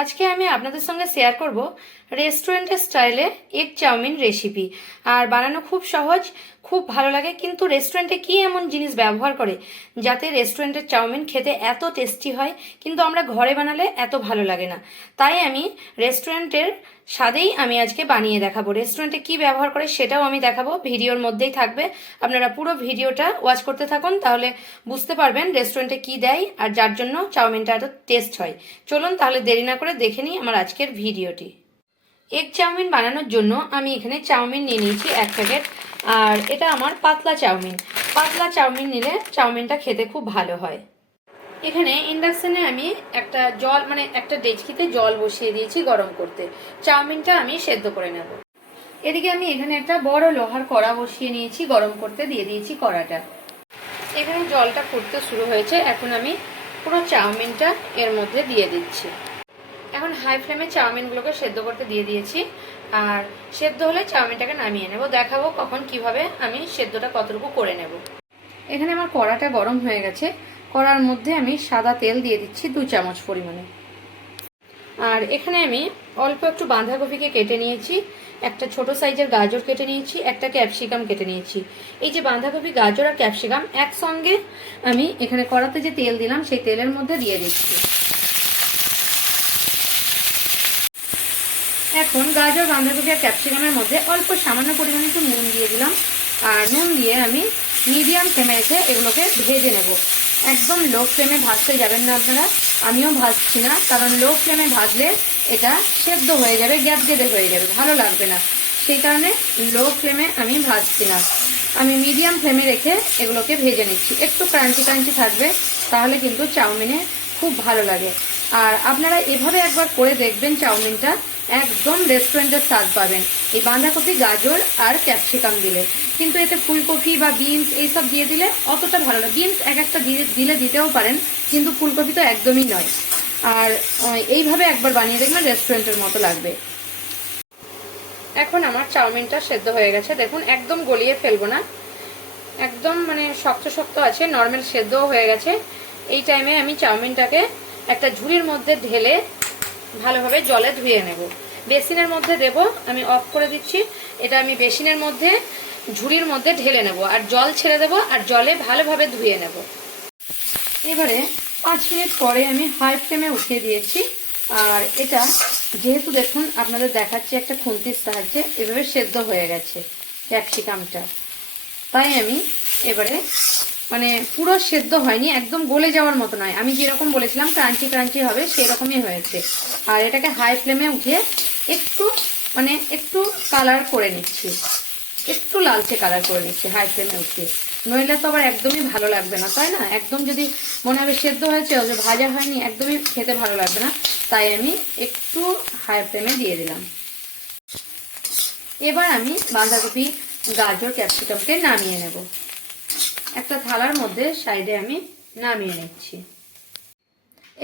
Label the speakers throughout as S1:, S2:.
S1: আজকে আমি আপনাদের সঙ্গে শেয়ার করব রেস্টুরেন্টের স্টাইলে এগ চাউমিন রেসিপি আর বানানো খুব সহজ, খুব ভালো লাগে, কিন্তু রেস্টুরেন্টে কি এমন জিনিস ব্যবহার করে যাতে রেস্টুরেন্টের চাউমিন খেতে এত টেস্টি হয়, কিন্তু আমরা ঘরে বানালে এত ভালো লাগে না? তাই আমি রেস্টুরেন্টের স্বাদেই আমি আজকে বানিয়ে দেখাবো। রেস্টুরেন্টে কি ব্যবহার করে সেটাও আমি দেখাবো। ভিডিওর মধ্যেই থাকবে। আপনারা পুরো ভিডিওটা ওয়াচ করতে থাকুন, তাহলে বুঝতে পারবেন রেস্টুরেন্টে কি দেয় আর যার জন্য চাউমিনটা এত টেস্ট হয়। চলুন তাহলে দেরি না করে দেখে নিই আমার আজকের ভিডিওটি। এগ চাউমিন বানানোর জন্য আমি এখানে চাউমিন নিয়ে নিয়েছি এক প্যাকেট, আর এটা আমার পাতলা চাউমিন। পাতলা চাউমিন নিলে চাউমিনটা খেতে খুব ভালো হয়। এখানে ইন্ডাকশানে আমি একটা জল মানে একটা ডেচকিতে জল বসিয়ে দিয়েছি গরম করতে। চাউমিনটা আমি সেদ্ধ করে নেব। এদিকে আমি এখানে একটা বড় লোহার কড়া বসিয়ে নিয়েছি, গরম করতে দিয়ে দিয়েছি কড়াটা। এখানে জলটা ফুটতে শুরু হয়েছে, এখন আমি পুরো চাউমিনটা এর মধ্যে দিয়ে দিচ্ছি। এখন হাই ফ্লেমে চাউমিনগুলোকে সেদ্ধ করতে দিয়ে দিয়েছি। আর সেদ্ধ হলে চাউমিনটাকে নামিয়ে নেব। দেখাবো কখন কীভাবে আমি সেদ্ধটা কতটুকু করে নেব। এখানে আমার কড়াটা গরম হয়ে গেছে। কড়ার মধ্যে আমি সাদা তেল দিয়ে দিচ্ছি দু চামচ পরিমাণে। আর এখানে আমি অল্প একটু বাঁধাকপিকে কেটে নিয়েছি। একটা ছোট সাইজের গাজর কেটে নিয়েছি, একটা ক্যাপসিকাম কেটে নিয়েছি। এই যে বাঁধাকপি, গাজর আর ক্যাপসিকাম একসঙ্গে আমি এখানে কড়াতে যে তেল দিলাম, সেই তেলের মধ্যে দিয়ে দিচ্ছি। এখন গাজর, বাঁধাকপি আর ক্যাপসিকামের মধ্যে অল্প সামান্য পরিমাণে একটু নুন দিয়ে দিলাম। আর নুন দিয়ে আমি মিডিয়াম ফ্লেমে রেখে এগুলোকে ভেজে নেব। একদম লো ফ্লেমে ভাজতে যাবেন না আপনারা। আমিও ভাজছি না, কারণ লো ফ্লেমে ভাজলে এটা সেদ্ধ হয়ে যাবে, গ্যাপ গেদে হয়ে যাবে, ভালো লাগবে না। সেই কারণে লো ফ্লেমে আমি ভাজছি না। আমি মিডিয়াম ফ্লেমে রেখে এগুলোকে ভেজে নিচ্ছি। একটু ক্রাঞ্চি ক্রাঞ্চি থাকবে, তাহলে কিন্তু চাউমিনে খুব ভালো লাগে। আর আপনারা এভাবে একবার করে দেখবেন চাউমিনটা। একদম রেস্টুরেন্টের স্বাদ পাবেন। এই বাঁধাকপি, গাজর আর ক্যাপসিকাম দিলে। কিন্তু এতে ফুলকপি বা বিনস এইসব দিয়ে দিলে অতটা ভালো না। বিনস এক একটা দিলে দিতেও পারেন, কিন্তু ফুলকপি তো একদমই নয়। আর এইভাবে একবার বানিয়ে দেখবেন রেস্টুরেন্টের মতো লাগবে। এখন আমার চাউমিনটা সেদ্ধ হয়ে গেছে। দেখুন, একদম গলিয়ে ফেলব না। একদম মানে শক্ত শক্ত আছে নর্মাল সেদ্ধও হয়ে গেছে। এই টাইমে আমি চাউমিনটাকে একটা ঝুড়ির মধ্যে ঢেলে ভালোভাবে জলে ধুয়ে নেব। বেসিনের মধ্যে দেব, আমি অফ করে দিচ্ছি। এটা আমি বেসিনের মধ্যে, ঝুড়ির মধ্যে ঢেলে নেব আর জল ছেড়ে দেব আর জলে ভালোভাবে ধুয়ে নেব। এবারে পাঁচ মিনিট পরে আমি হাই ফ্লেমে উঠিয়ে দিয়েছি। আর এটা যেহেতু দেখুন, আপনাদের দেখাচ্ছি একটা খুন্তির সাহায্যে, এভাবে সেদ্ধ হয়ে গেছে ক্যাপসিকামটা। তাই আমি এবারে মানে পুরো সেদ্ধ হয়নি, একদম গলে যাওয়ার মতো নয়। আমি যেরকম বলেছিলাম, ক্রাঞ্চি ক্রাঞ্চি হবে, সেরকমই হয়েছে। আর এটাকে হাই ফ্লেমে উঠিয়ে একটু মানে একটু কালার করে নিচ্ছি। একটু লালচে কালার করে নিচ্ছি হাই ফ্লেমে উঠিয়ে। নইলে তো আবার একদমই ভালো লাগবে না, তাই না? একদম যদি মনে হবে সেদ্ধ হয়েছে যে ভাজা হয়নি, একদমই খেতে ভালো লাগবে না। তাই আমি একটু হাই ফ্লেমে দিয়ে দিলাম। এবার আমি বাঁধাকপি, গাজর, ক্যাপসিকামকে নামিয়ে নেব। একটা থালার মধ্যে সাইডে আমি নামিয়ে নিচ্ছি।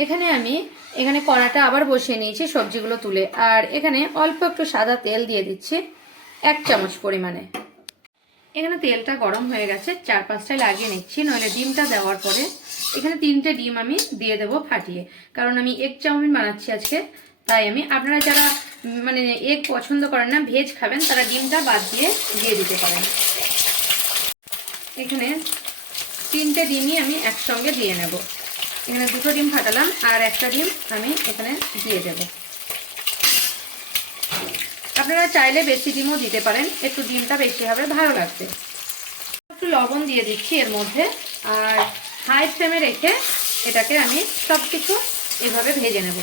S1: এখানে আমি, এখানে কড়াটা আবার বসিয়ে নিয়েছি সবজিগুলো তুলে, আর এখানে অল্প একটু সাদা তেল দিয়ে দিচ্ছি, এক চামচ পরিমাণে। এখানে তেলটা গরম হয়ে গেছে চার পাঁচটায় লাগিয়ে নিচ্ছি, নইলে ডিমটা দেওয়ার পরে এখানে তিনটে ডিম আমি দিয়ে দেবো ফাটিয়ে। কারণ আমি এগ চাউমিন বানাচ্ছি আজকে, তাই আমি, আপনারা যারা মানে এগ পছন্দ করেন না, ভেজ খাবেন, তারা ডিমটা বাদ দিয়ে দিয়ে দিতে পারেন। এখানে তিনটে ডিমই আমি একসঙ্গে দিয়ে নেব। এখানে দুটো ডিম ফাটালাম আর একটা ডিম আমি এখানে দিয়ে দেব। আপনারা চাইলে বেশি ডিমও দিতে পারেন, একটু ডিমটা বেশি হবে, ভালো লাগবে। একটু লবণ দিয়ে দিচ্ছি এর মধ্যে, আর হাই ফ্লেমে রেখে এটাকে আমি সব কিছু এভাবে ভেজে নেব।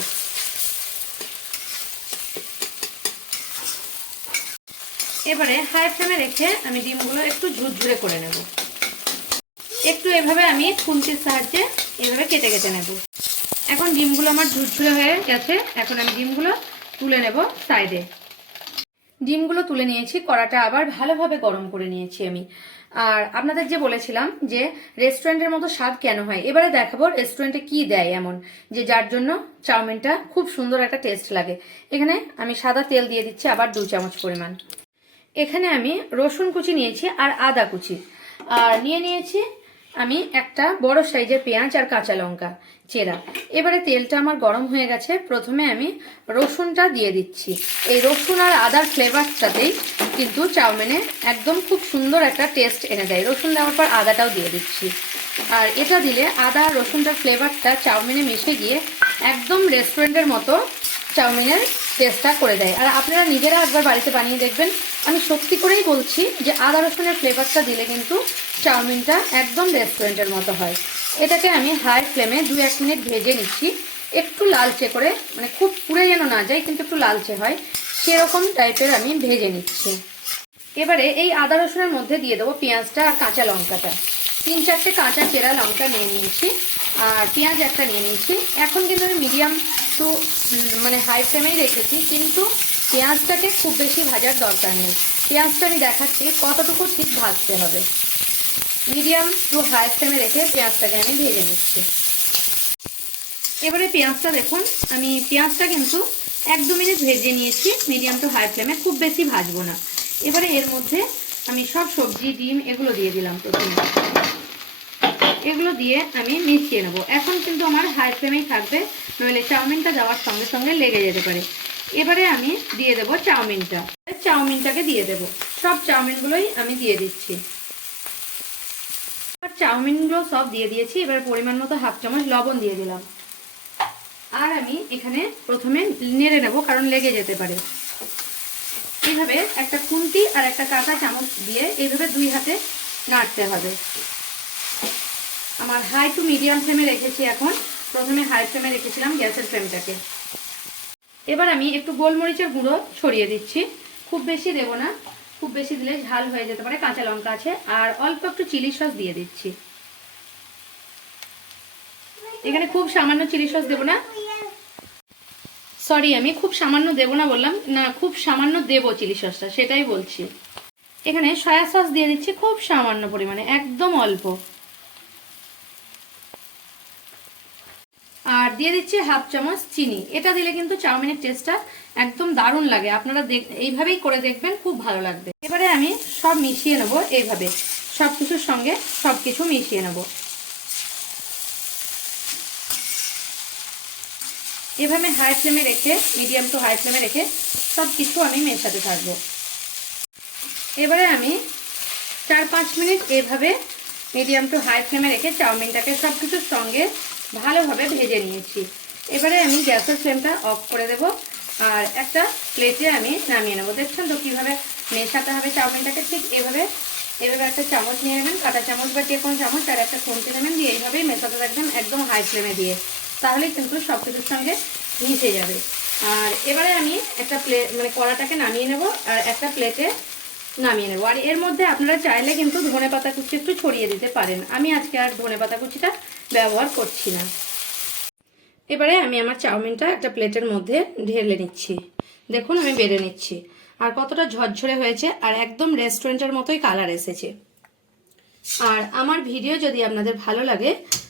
S1: এবারে হাই ফ্লেমে রেখে আমি ডিমগুলো একটু ঝুরঝুরে করে নেব। একটু এভাবে আমি খুন্তির সাহায্যে এভাবে কেটে কেটে নেব। এখন ডিমগুলো আমার ঝুরঝুরে হয়ে গেছে। এখন আমি ডিমগুলো তুলে নেব সাইডে। ডিমগুলো তুলে নিয়েছি, কড়াটা আবার ভালোভাবে গরম করে নিয়েছি আমি। আর আপনাদের যে বলেছিলাম যে রেস্টুরেন্টের মতো স্বাদ কেন হয়, এবারে দেখাবো রেস্টুরেন্টে কি দেয় এমন, যে যার জন্য চাউমিনটা খুব সুন্দর একটা টেস্ট লাগে। এখানে আমি সাদা তেল দিয়ে দিচ্ছি, আবার দু চামচ পরিমাণ। এখানে আমি রসুন কুচি নিয়েছি আর আদা কুচি। আর নিয়ে নিয়েছি আমি একটা বড় সাইজের পেঁয়াজ আর কাঁচা লঙ্কা, চেরা। এবারে তেলটা আমার গরম হয়ে গেছে, প্রথমে আমি রসুনটা দিয়ে দিচ্ছি। এই রসুন আর আদার ফ্লেভারটাতেই কিন্তু চাউমিনে একদম খুব সুন্দর একটা টেস্ট এনে দেয়। রসুন দেওয়ার পর আদাটাও দিয়ে দিচ্ছি। আর এটা দিলে আদা আর রসুনটার ফ্লেভারটা চাউমিনে মিশে গিয়ে একদম রেস্টুরেন্টের মতো চাউমিনের টেস্টটা করে দেয়। আর আপনারা নিজেরা একবার বাড়িতে বানিয়ে দেখবেন। আমি সত্যি করেই বলছি যে আদা রসুনের ফ্লেভারটা দিলে কিন্তু চাউমিনটা একদম রেস্টুরেন্টের মতো হয়। এটাকে আমি হাই ফ্লেমে দু এক মিনিট ভেজে নিচ্ছি। একটু লালচে করে মানে খুব পুড়ে যেন না যায়, কিন্তু একটু লালচে হয়, সেরকম টাইপের আমি ভেজে নিচ্ছি। এবারে এই আদা রসুনের মধ্যে দিয়ে দেবো পেঁয়াজটা আর কাঁচা লঙ্কাটা। তিন চারটে কাঁচা চেরা লঙ্কা নিয়ে নিয়েছি, আর পেঁয়াজ একটা নিয়ে নিয়েছি। এখন কিন্তু আমি মিডিয়াম টু মানে হাই ফ্লেমেই রেখেছি, কিন্তু পেঁয়াজটাকে খুব বেশি ভাজার দরকার নেই। পেঁয়াজটা আমি দেখাচ্ছি, কতটুকু ঠিক ভাজতে হবে। মিডিয়াম টু হাই ফ্লেমে রেখে পেঁয়াজটাকে আমি ভেজে নিচ্ছি। এবারে পেঁয়াজটা দেখুন, আমি পেঁয়াজটা কিন্তু এক দু মিনিট ভেজে নিয়েছি মিডিয়াম টু হাই ফ্লেমে খুব বেশি ভাজবো না। এবারে এর মধ্যে আমি সব সবজি, ডিম এগুলো দিয়ে দিলাম প্রথমে। এগুলো দিয়ে আমি মিশিয়ে নেব। এখন কিন্তু আমার হাই ফ্লেমেই থাকবে, নইলে চাউমিনটা দেওয়ার সঙ্গে সঙ্গে লেগে যেতে পারে। এবারে আমি দিয়ে দেবো চাউমিনটা। চাউমিনটাকে দিয়ে দেবো। সব চাউমিনগুলোই আমি দিয়ে দিচ্ছি। আর চাউমিনগুলো সব দিয়ে দিয়েছি। এবার পরিমাণ মতো হাফ চামচ লবণ দিয়ে দিলাম। আর আমি এখানে প্রথমে নেড়ে নেব, কারণ লেগে যেতে পারে। এইভাবে একটা খুন্তি আর একটা কাঁচা চামচ দিয়ে এইভাবে দুই হাতে নাড়তে হবে। আমার হাই টু মিডিয়াম ফ্লেমে রেখেছি এখন। প্রথমে হাই ফ্লেমে রেখেছিলাম গ্যাসের ফ্লেমটাকে এবার আমি একটু গোলমরিচের গুঁড়ো ছড়িয়ে দিচ্ছি। খুব বেশি দেবো না। খুব বেশি দিলে ঝাল হয়ে যেতে পারে, কাঁচা লঙ্কা আছে। আর অল্প একটু চিলি সস দিয়ে দিচ্ছি। এখানে খুব সামান্য চিলি সস দেবো না। সরি আমি খুব সামান্য দেবো না বললাম। না, খুব সামান্য দেবো চিলি সসটা সেটাই বলছি। এখানে সয়া সস দিয়ে দিচ্ছি খুব সামান্য পরিমাণে, একদম অল্প। আর দিয়ে দিচ্ছি হাফ চামচ চিনি। এটা দিলে কিন্তু চাউমিনের টেস্টটা একদম দারুণ লাগে। আপনারা এইভাবেই করে দেখবেন, খুব ভালো লাগবে। এবারে আমি সব মিশিয়ে নেব এইভাবে। সব কিছুর সঙ্গে সব কিছু মিশিয়ে নেব। এভাবে হাই ফ্লেমে রেখে মিডিয়াম টু হাই ফ্লেমে রেখে সব কিছু আমি মেশাতে থাকব। এবারে আমি চার পাঁচ মিনিট এভাবে মিডিয়াম টু হাই ফ্লেমে রেখে চাউমিনটাকে সব কিছুর সঙ্গে ভালোভাবে ভেজে নিয়েছি। এবারে আমি গ্যাসের ফ্লেমটা অফ করে দেব আর একটা প্লেটে আমি নামিয়ে নেব। দেখছেন তো কীভাবে মেশাতে হবে চাউমিনটাকে? ঠিক এভাবে এভাবে একটা চামচ নিয়ে নেবেন, কাটা চামচ বা যে কোনো চামচ আর একটা খুন্তি নেবেন দিয়ে এইভাবেই মেশাতে থাকবেন একদম হাই ফ্লেমে দিয়ে। তাহলে কিন্তু সব কিছুর সঙ্গে মিশে যাবে। আর এবারে আমি একটা প্লেট মানে কড়াটাকে নামিয়ে নেব আর একটা প্লেটে নামিয়ে নেব। আর এর মধ্যে আপনারা চাইলে কিন্তু ধনে পাতা কুচি একটু ছড়িয়ে দিতে পারেন। আমি আজকে আর ধনে পাতা কুচিটা ব্যবহার করছি না। এবারে আমি আমার চাউমিনটা একটা প্লেটের মধ্যে ঢেলে নিচ্ছি। দেখুন, আমি বেড়ে নিচ্ছি। আর কতটা ঝরঝরে হয়েছে আর একদম রেস্টুরেন্টের মতোই কালার এসেছে। আর আমার ভিডিও যদি আপনাদের ভালো লাগে